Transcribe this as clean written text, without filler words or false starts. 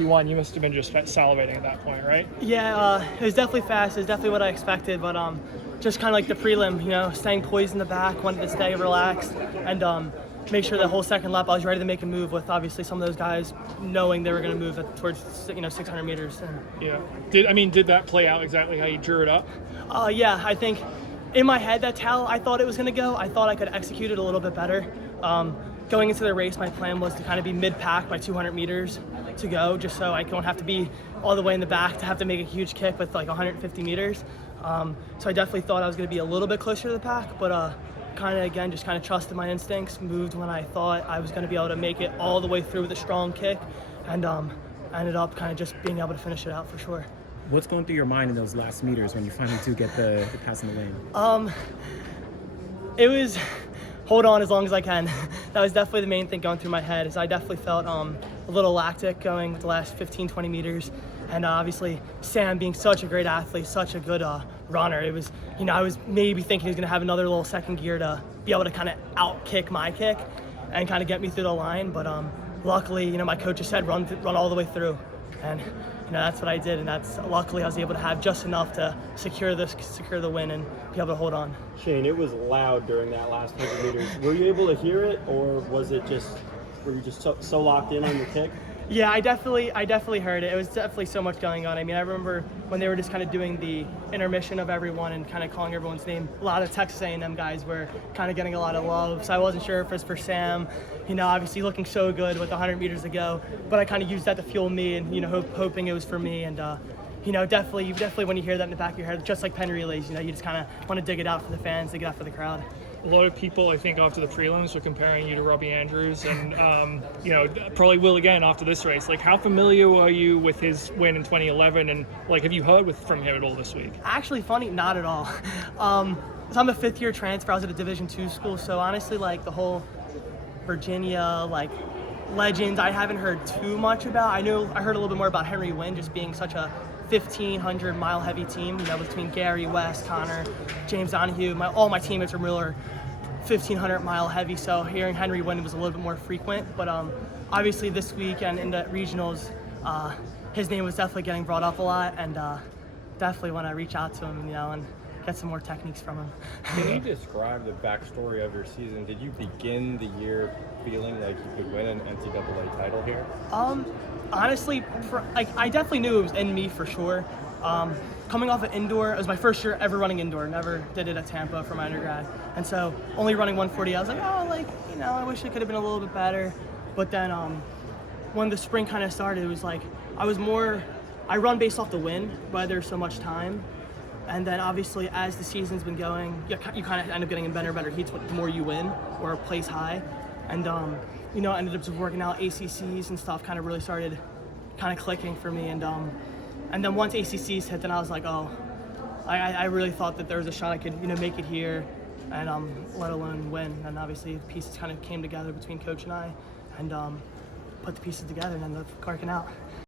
You won, you must have been just salivating at that point, right? Yeah, it was definitely fast. It was definitely what I expected, but just kind of like the prelim, staying poised in the back, wanted to stay relaxed, and make sure the whole second lap I was ready to make a move with obviously some of those guys knowing they were going to move towards 600 meters. Yeah. Did that play out exactly how you drew it up? Yeah, I think in my head that's how I thought it was going to go. I thought I could execute it a little bit better. Going into the race, my plan was to kind of be mid-pack by 200 meters to go, just so I don't have to be all the way in the back to have to make a huge kick with like 150 meters. So I definitely thought I was going to be a little bit closer to the pack, but kind of trusted my instincts, moved when I thought I was going to be able to make it all the way through with a strong kick, and ended up kind of just being able to finish it out for sure. What's going through your mind in those last meters when you finally do get the pass in the lane? It was hold on as long as I can. That was definitely the main thing going through my head. Is I definitely felt a little lactic going with the last 15-20 meters, and obviously Sam being such a great athlete, such a good runner. It was, I was maybe thinking he was going to have another little second gear to be able to kind of out kick my kick and kind of get me through the line. But luckily, my coach just said run all the way through, and that's what I did, and that's luckily I was able to have just enough to secure the win and be able to hold on. Shane, it was loud during that last 100 meters. Were you able to hear it, or were you just so locked in on your kick? Yeah, I definitely heard it. It was definitely so much going on. I remember when they were just kind of doing the intermission of everyone and kind of calling everyone's name. A lot of Texas A&M guys were kind of getting a lot of love, so I wasn't sure if it was for Sam, obviously looking so good with 100 meters to go, but I kind of used that to fuel me and, hoping it was for me. And, definitely when you hear that in the back of your head, just like pen relays, you just kind of want to dig it out for the fans, dig it out for the crowd. A lot of people, I think, after the prelims were comparing you to Robbie Andrews, and probably will again after this race. Like, how familiar are you with his win in 2011, and have you heard from him at all this week? Actually, funny, not at all. So I'm a fifth-year transfer. I was at a Division II school, so honestly, the whole Virginia legends, I haven't heard too much about. I heard a little bit more about Henry Wynn just being such a 1,500 mile heavy team, between Gary, West, Connor, James Donahue. All my teammates are really 1,500 mile heavy, so hearing Henry Wynn was a little bit more frequent. But obviously this week and in the regionals, his name was definitely getting brought up a lot, and definitely want to reach out to him, and get some more techniques from him. Can you describe the backstory of your season? Did you begin the year feeling like you could win an NCAA title here? Honestly, I definitely knew it was in me for sure. Coming off of indoor, it was my first year ever running indoor. Never did it at Tampa for my undergrad, and so only running 140. I was like, I wish it could have been a little bit better. But then when the spring kind of started, it was like I run based off the win, why there's so much time. And then obviously as the season's been going, you kind of end up getting in better and better heats the more you win or place high. And ended up just working out ACCs and stuff, kind of really started kind of clicking for me. And then once ACCs hit, then I was like, I really thought that there was a shot I could make it here, and let alone win. And obviously the pieces kind of came together between coach and I, and put the pieces together and ended up carking out.